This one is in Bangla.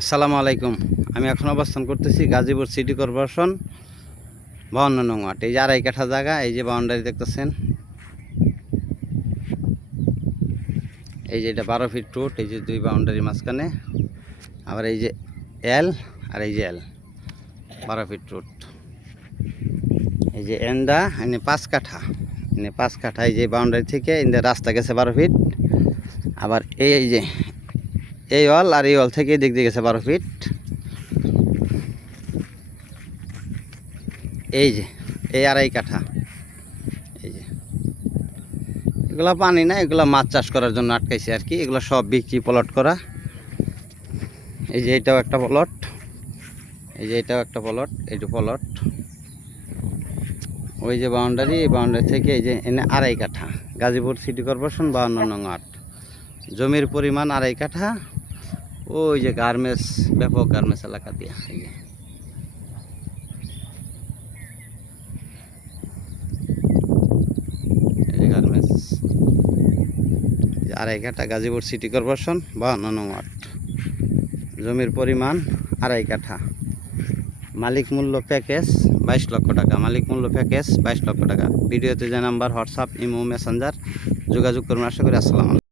আসসালামু আলাইকুম। আমি এখন অবস্থান করতেছি গাজীপুর সিটি কর্পোরেশন বাউন্ন নং এই যে আড়াই কাঠা জায়গা, এই যে বাউন্ডারি দেখতেছেন। এই যে এটা বারো ফিট রুট এই যে দুই বাউন্ডারি মাঝখানে। আবার এই যে এল আর এই যে এল বারো ফিট রুট এই যে এন্ডা, এনে পাঁচ কাঠা। এনে পাঁচ কাঠা এই যে বাউন্ডারি থেকে এনে রাস্তা গেছে বারো ফিট। আবার এই যে এই ওয়াল আর এই ওয়াল থেকে দিক দিয়ে গেছে বারো ফিট। এই যে, এই আড়াই কাঠা। এই যে। এগুলা পানি না, এগুলা মাছ চাষ করার জন্য আটকাইছে আর কি। এগুলো সব বিক্রি প্লট করা। এই যে এটাও একটা প্লট। এই যে এটাও একটা প্লট, এইটা প্লট। ওই যে বাউন্ডারি, এই বাউন্ডারি থেকে এই যে এনে আড়াই কাঠা। গাজীপুর সিটি কর্পোরেশন বাউন্ন নং আট জমির পরিমাণ আড়াই কাঠা। ওই যে গার্মেন্টস, ব্যাপক গার্মেন্টস এলাকা দিয়ে। এই আড়াই কাঠা গাজীপুর সিটি কর্পোরেশন বাউন্ন নং জমির পরিমাণ আড়াই কাঠা। মালিক মূল্য প্যাকেজ বাইশ লক্ষ টাকা। মালিক মূল্য প্যাকেজ বাইশ লক্ষ টাকা। ভিডিওতে যে নাম্বার, হোয়াটসঅ্যাপ, ইমো, মেসেঞ্জার যোগাযোগ করুন। আশা করি আসসালাম